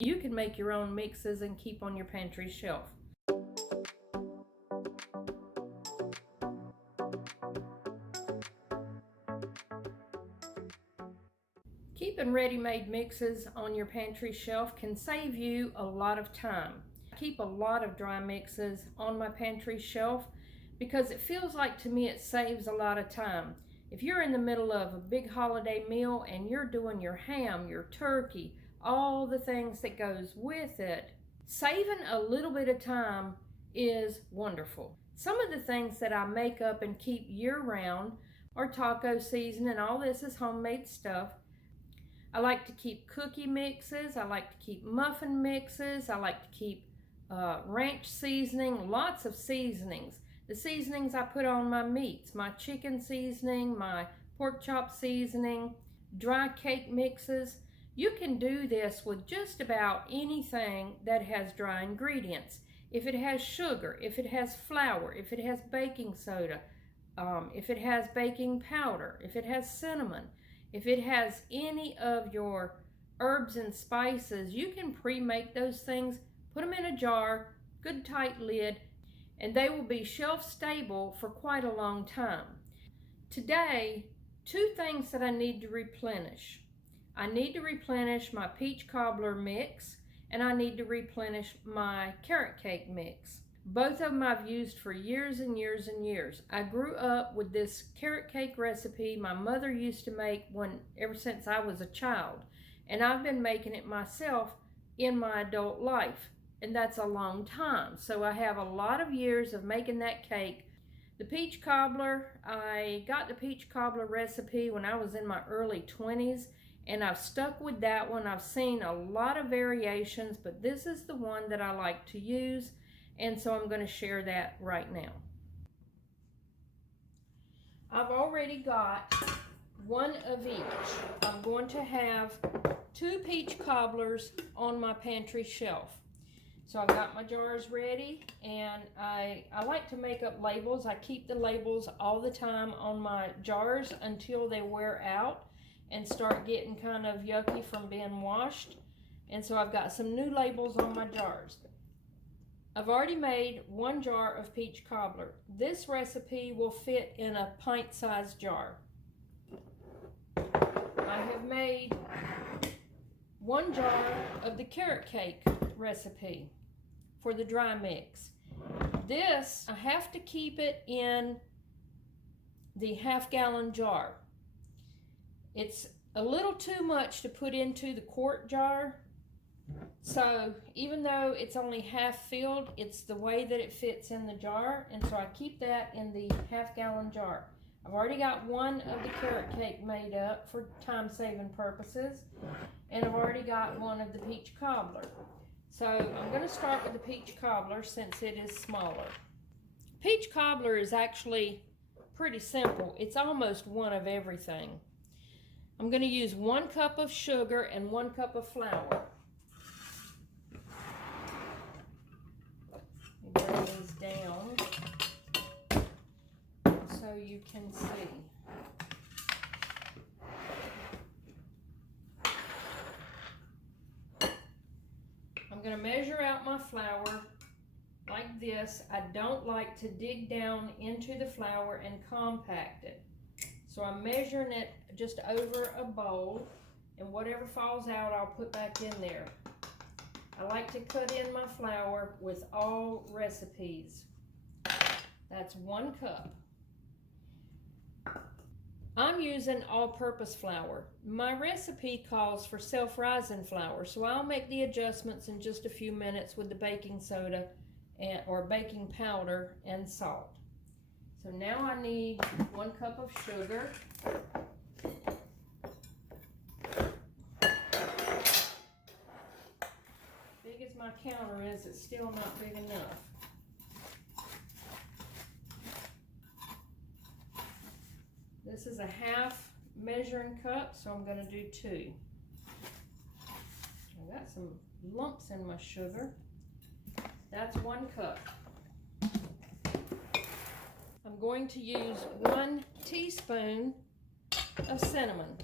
You can make your own mixes and keep on your pantry shelf. Keeping ready-made mixes on your pantry shelf can save you a lot of time. I keep a lot of dry mixes on my pantry shelf because it feels like to me it saves a lot of time. If you're in the middle of a big holiday meal and you're doing your ham, your turkey, all the things that goes with it, saving a little bit of time is wonderful. Some of the things that I make up and keep year-round are taco seasoning. All this is homemade stuff. I like to keep cookie mixes. I like to keep muffin mixes. I like to keep ranch seasoning, lots of seasonings. The seasonings I put on my meats, my chicken seasoning, my pork chop seasoning, dry cake mixes. You can do this with just about anything that has dry ingredients. If it has sugar, if it has flour, if it has baking soda, if it has baking powder, if it has cinnamon, if it has any of your herbs and spices, you can pre-make those things, put them in a jar, good tight lid, and they will be shelf stable for quite a long time. Today, two things that I need to replenish. I need to replenish my peach cobbler mix, and I need to replenish my carrot cake mix. Both of them I've used for years and years and years. I grew up with this carrot cake recipe my mother used to make ever since I was a child. And I've been making it myself in my adult life. And that's a long time. So I have a lot of years of making that cake. The peach cobbler, I got the peach cobbler recipe when I was in my early 20s. And I've stuck with that one. I've seen a lot of variations, but this is the one that I like to use. And so I'm going to share that right now. I've already got one of each. I'm going to have 2 peach cobblers on my pantry shelf. So I've got my jars ready, and I like to make up labels. I keep the labels all the time on my jars until they wear out and start getting kind of yucky from being washed. And so I've got some new labels on my jars. I've already made 1 jar of peach cobbler. This recipe will fit in a pint-sized jar. I have made 1 jar of the carrot cake recipe for the dry mix. This, I have to keep it in the half-gallon jar. It's a little too much to put into the quart jar. So even though it's only half filled, it's the way that it fits in the jar, and so I keep that in the half-gallon jar. I've already got 1 of the carrot cake made up for time-saving purposes, and I've already got 1 of the peach cobbler. So I'm going to start with the peach cobbler since it is smaller. Peach cobbler is actually pretty simple. It's almost one of everything. I'm going to use 1 cup of sugar and 1 cup of flour. Bring these down so you can see. I'm going to measure out my flour like this. I don't like to dig down into the flour and compact it. So I'm measuring it just over a bowl, and whatever falls out I'll put back in there. I like to cut in my flour with all recipes. That's 1 cup. I'm using all-purpose flour. My recipe calls for self-rising flour, so I'll make the adjustments in just a few minutes with the baking soda or baking powder and salt. So now I need 1 cup of sugar. Big as my counter is, it's still not big enough. This is a half measuring cup, so I'm going to do 2. I got some lumps in my sugar. That's 1 cup. I'm going to use 1 teaspoon of cinnamon.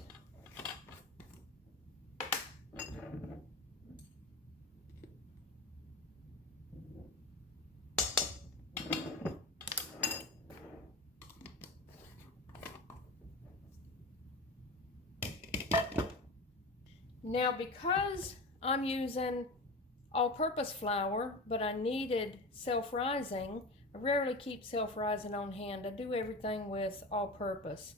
Now, because I'm using all-purpose flour, but I needed self-rising, I rarely keep self-rising on hand. I do everything with all-purpose.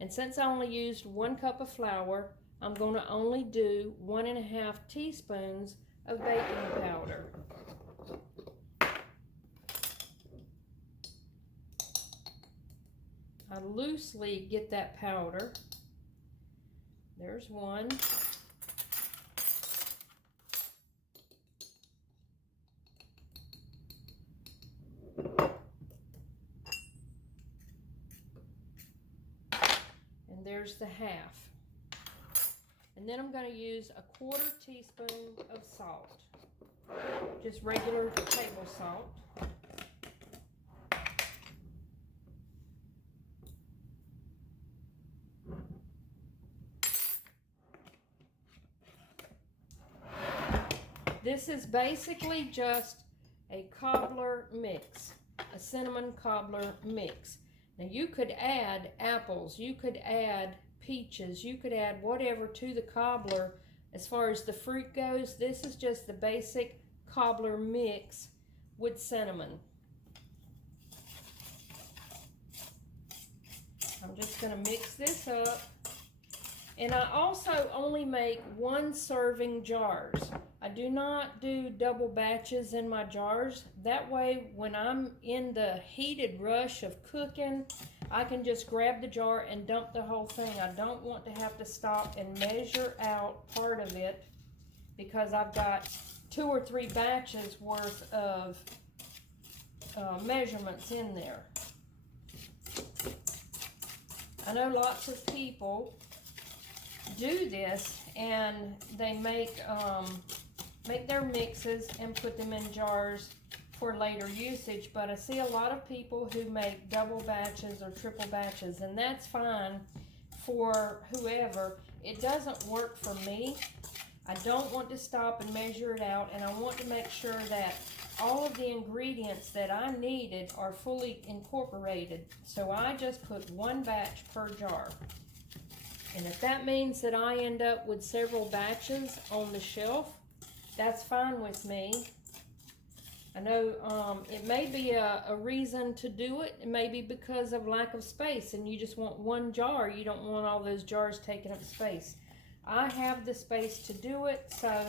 And since I only used 1 cup of flour, I'm going to only do 1.5 teaspoons of baking powder. I loosely get that powder. There's 1. And there's the 1/2. And then I'm going to use a 1/4 teaspoon of salt. Just regular table salt. This is basically just a cobbler mix, a cinnamon cobbler mix. Now you could add apples, you could add peaches, you could add whatever to the cobbler as far as the fruit goes. This is just the basic cobbler mix with cinnamon. I'm just going to mix this up. And I also only make 1 serving jars. I do not do double batches in my jars. That way, when I'm in the heated rush of cooking, I can just grab the jar and dump the whole thing. I don't want to have to stop and measure out part of it because I've got 2 or 3 batches worth of measurements in there. I know lots of people do this and they make their mixes and put them in jars for later usage, but I see a lot of people who make double batches or triple batches, and that's fine for whoever. It doesn't work for me. I don't want to stop and measure it out, and I want to make sure that all of the ingredients that I needed are fully incorporated. So I just put 1 batch per jar. And if that means that I end up with several batches on the shelf, that's fine with me. I know it may be a reason to do it. It may be because of lack of space and you just want 1 jar. You don't want all those jars taking up space. I have the space to do it, so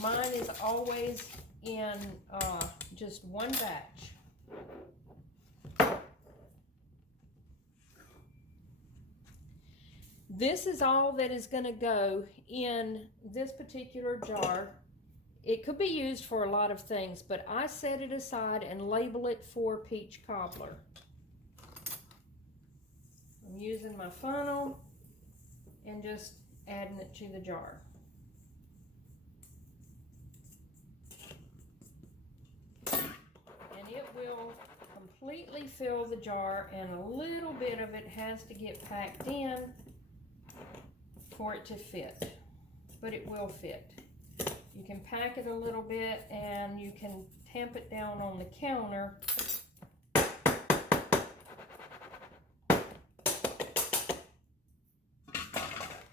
mine is always in just 1 batch. This is all that is going to go in this particular jar. It could be used for a lot of things, but I set it aside and label it for peach cobbler. I'm using my funnel and just adding it to the jar. And it will completely fill the jar, and a little bit of it has to get packed in for it to fit, but it will fit. You can pack it a little bit and you can tamp it down on the counter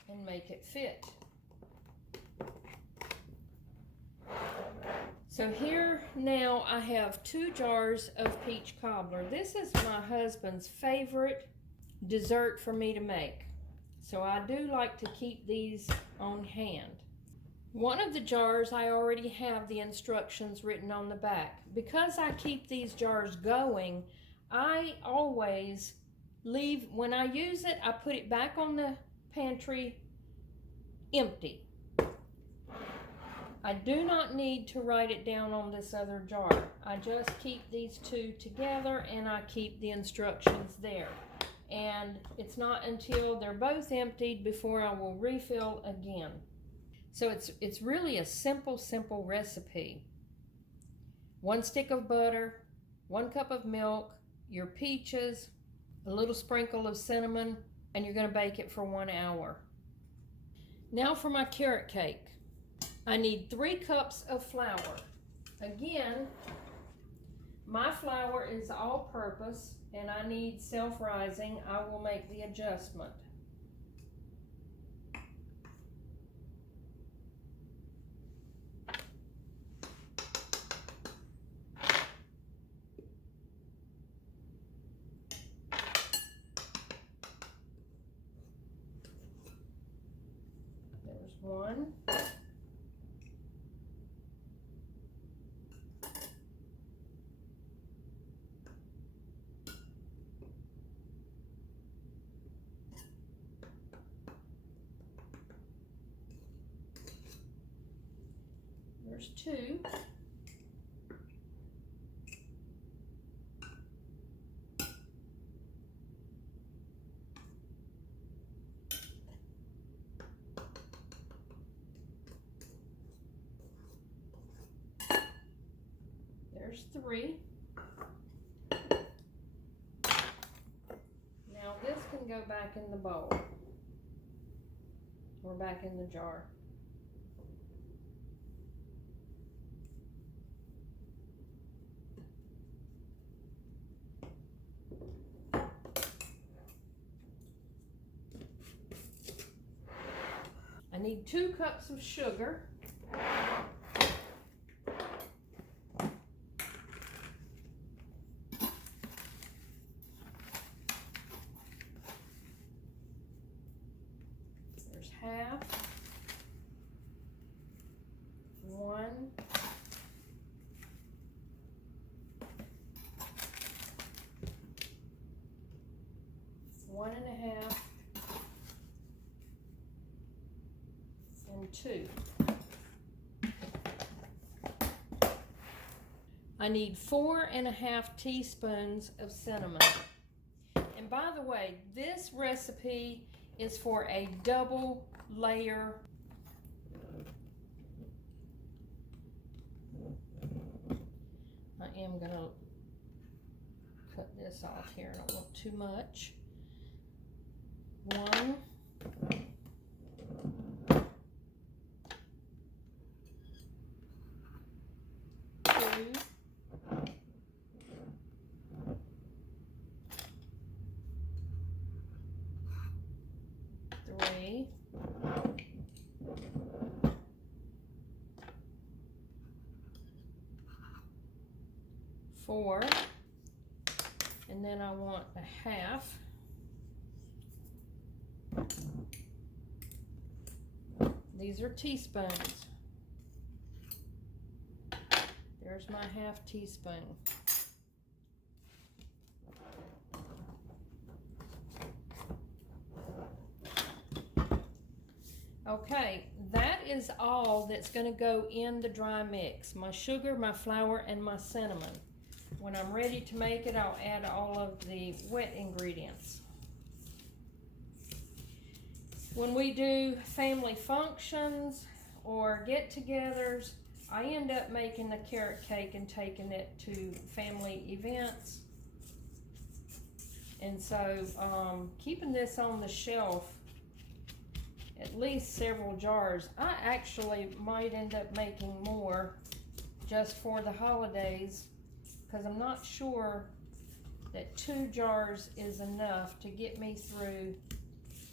and make it fit. So here now I have 2 jars of peach cobbler. This is my husband's favorite dessert for me to make. So I do like to keep these on hand. One of the jars I already have the instructions written on the back. Because I keep these jars going, I always leave, when I use it, I put it back on the pantry empty. I do not need to write it down on this other jar. I just keep these 2 together and I keep the instructions there. And it's not until they're both emptied before I will refill again. So it's really a simple recipe. 1 stick of butter, 1 cup of milk, your peaches, a little sprinkle of cinnamon, and you're going to bake it for 1 hour. Now for my carrot cake. I need 3 cups of flour. Again, my flour is all-purpose and I need self-rising. I will make the adjustment. 1, there's 2. There's 3. Now this can go back in the bowl or back in the jar. I need 2 cups of sugar. There's half, 1, 1.5, and 2. I need 4.5 teaspoons of cinnamon. And by the way, this recipe is for a double layer. I am gonna cut this off here. I don't want too much. 1, 2, 3, 4, and then I want a half. These are teaspoons. There's my half teaspoon. Okay, that is all that's going to go in the dry mix. My sugar, my flour, and my cinnamon. When I'm ready to make it, I'll add all of the wet ingredients. When we do family functions or get-togethers, I end up making the carrot cake and taking it to family events. And so keeping this on the shelf, at least several jars. I actually might end up making more just for the holidays, because I'm not sure that 2 jars is enough to get me through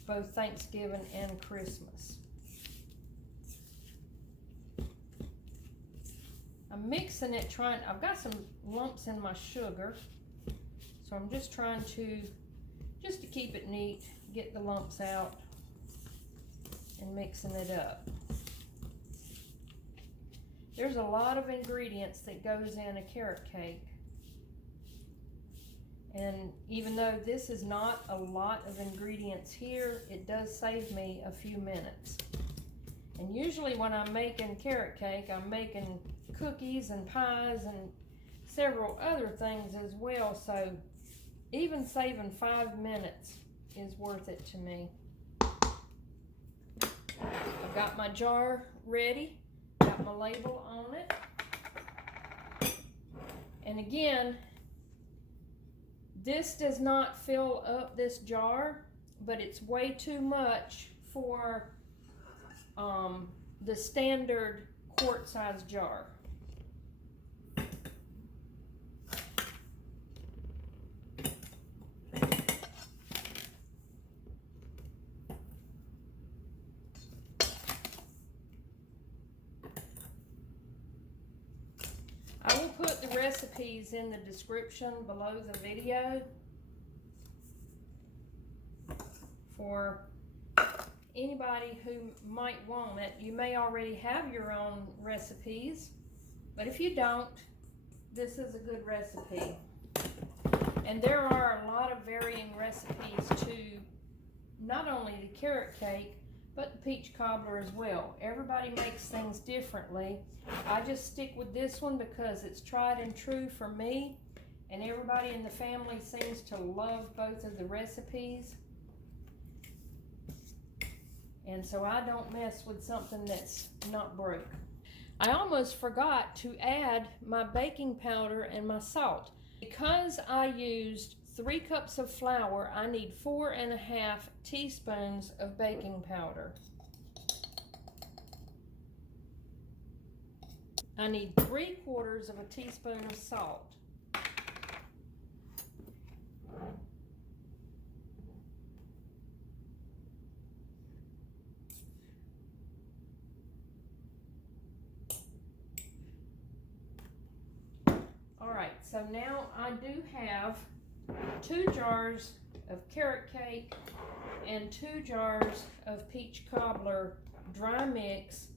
both Thanksgiving and Christmas. I'm mixing it, I've got some lumps in my sugar, so I'm just trying to keep it neat, get the lumps out, and mixing it up. There's a lot of ingredients that goes in a carrot cake. And even though this is not a lot of ingredients here, it does save me a few minutes. And usually when I'm making carrot cake, I'm making cookies and pies and several other things as well. So even saving 5 minutes is worth it to me. I've got my jar ready, got my label on it. And again, this does not fill up this jar, but it's way too much for the standard quart size jar. I will put the recipes in the description below the video for anybody who might want it, you may already have your own recipes, but if you don't, this is a good recipe. And there are a lot of varying recipes to not only the carrot cake, but the peach cobbler as well. Everybody makes things differently. I just stick with this one because it's tried and true for me, and everybody in the family seems to love both of the recipes. And so I don't mess with something that's not broke. I almost forgot to add my baking powder and my salt. Because I used 3 cups of flour, I need 4.5 teaspoons of baking powder. I need 3/4 of a teaspoon of salt. Alright, so now I do have 2 jars of carrot cake and 2 jars of peach cobbler dry mix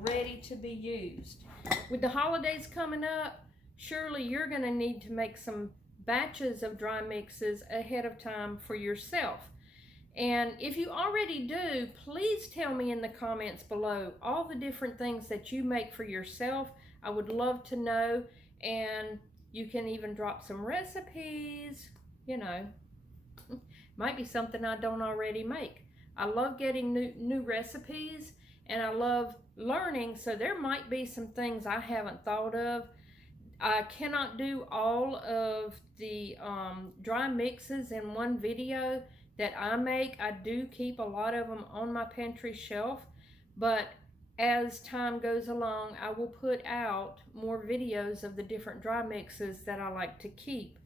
ready to be used. With the holidays coming up, surely you're going to need to make some batches of dry mixes ahead of time for yourself. And if you already do, please tell me in the comments below all the different things that you make for yourself. I would love to know. And you can even drop some recipes, you know. Might be something I don't already make. I love getting new recipes, and I love learning, so there might be some things I haven't thought of. I cannot do all of the dry mixes in one video that I make. I do keep a lot of them on my pantry shelf, but as time goes along, I will put out more videos of the different dry mixes that I like to keep.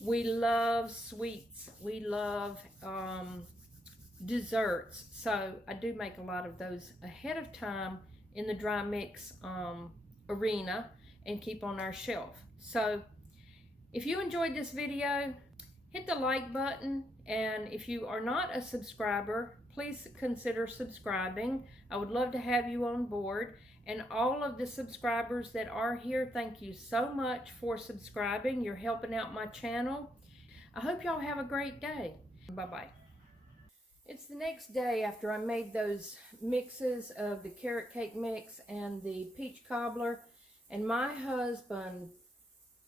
We love sweets. We love desserts. So I do make a lot of those ahead of time in the dry mix arena and keep on our shelf. So if you enjoyed this video, hit the like button. And if you are not a subscriber, please consider subscribing. I would love to have you on board. And all of the subscribers that are here, thank you so much for subscribing. You're helping out my channel. I hope y'all have a great day. Bye-bye. It's the next day after I made those mixes of the carrot cake mix and the peach cobbler. And my husband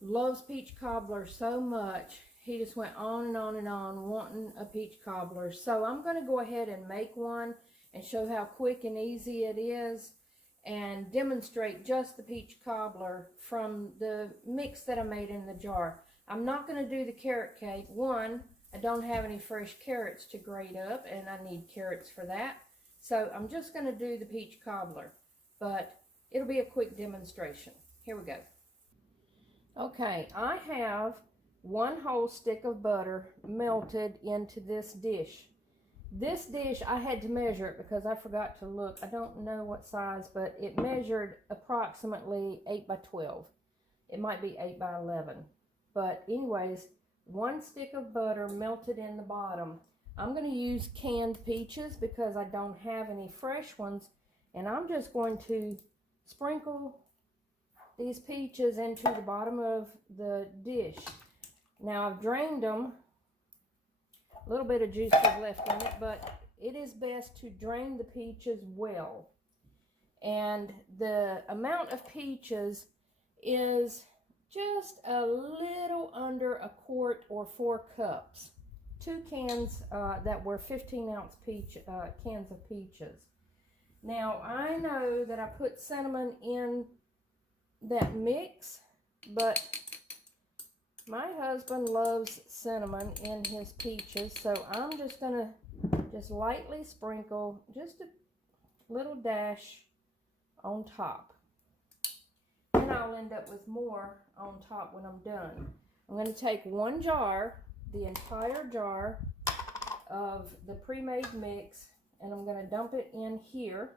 loves peach cobbler so much. He just went on and on and on wanting a peach cobbler. So I'm going to go ahead and make one and show how quick and easy it is and demonstrate just the peach cobbler from the mix that I made in the jar. I'm not going to do the carrot cake. One, I don't have any fresh carrots to grate up, and I need carrots for that. So I'm just going to do the peach cobbler, but it'll be a quick demonstration. Here we go. Okay, I have 1 whole stick of butter melted into this dish. This dish, I had to measure it because I forgot to look. I don't know what size, but it measured approximately 8 by 12. It might be 8 by 11. But anyways, 1 stick of butter melted in the bottom. I'm going to use canned peaches because I don't have any fresh ones. And I'm just going to sprinkle these peaches into the bottom of the dish. Now I've drained them. A little bit of juice is left in it, but it is best to drain the peaches well. And the amount of peaches is just a little under a quart or 4 cups. 2 cans that were 15-ounce cans of peaches. Now I know that I put cinnamon in that mix, but my husband loves cinnamon in his peaches, so I'm just going to just lightly sprinkle just a little dash on top. And I'll end up with more on top when I'm done. I'm going to take 1 jar, the entire jar of the pre-made mix, and I'm going to dump it in here.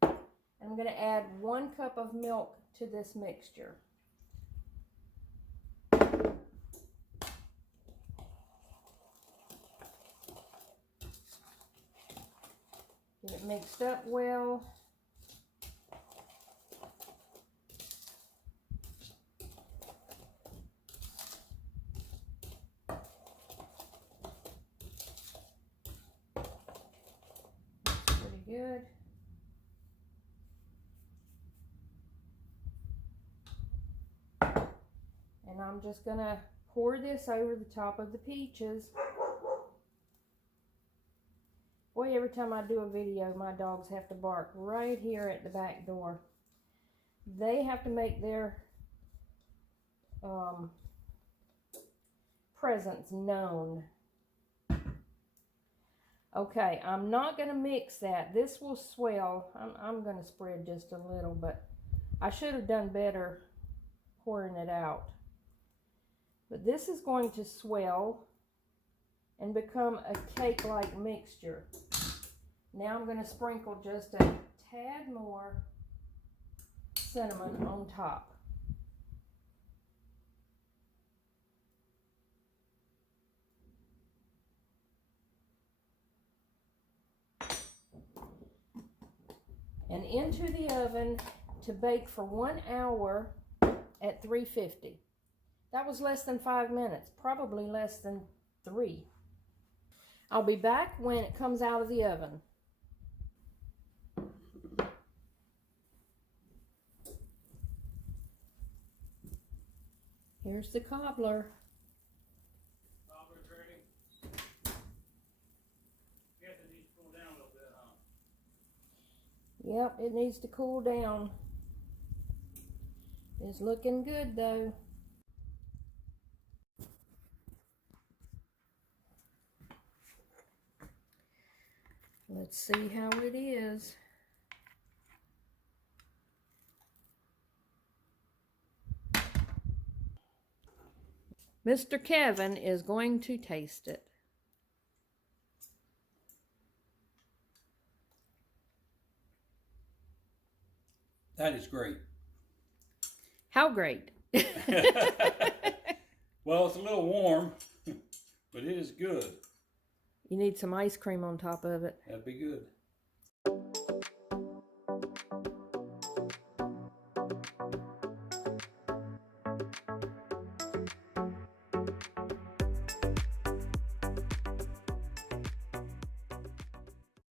And I'm going to add 1 cup of milk to this mixture. it mixed up well. Pretty good. And I'm just gonna pour this over the top of the peaches. Boy, every time I do a video, my dogs have to bark right here at the back door. They have to make their presence known. Okay, I'm not going to mix that. This will swell. I'm going to spread just a little, but I should have done better pouring it out. But this is going to swell and become a cake-like mixture. Now I'm going to sprinkle just a tad more cinnamon on top. And into the oven to bake for 1 hour at 350. That was less than 5 minutes, probably less than 3. I'll be back when it comes out of the oven. Here's the cobbler. Cobbler's ready. Guess it needs to cool down a little bit, huh? Yep, it needs to cool down. It's looking good though. Let's see how it is. Mr. Kevin is going to taste it. That is great. How great? Well, it's a little warm, but it is good. You need some ice cream on top of it. That'd be good.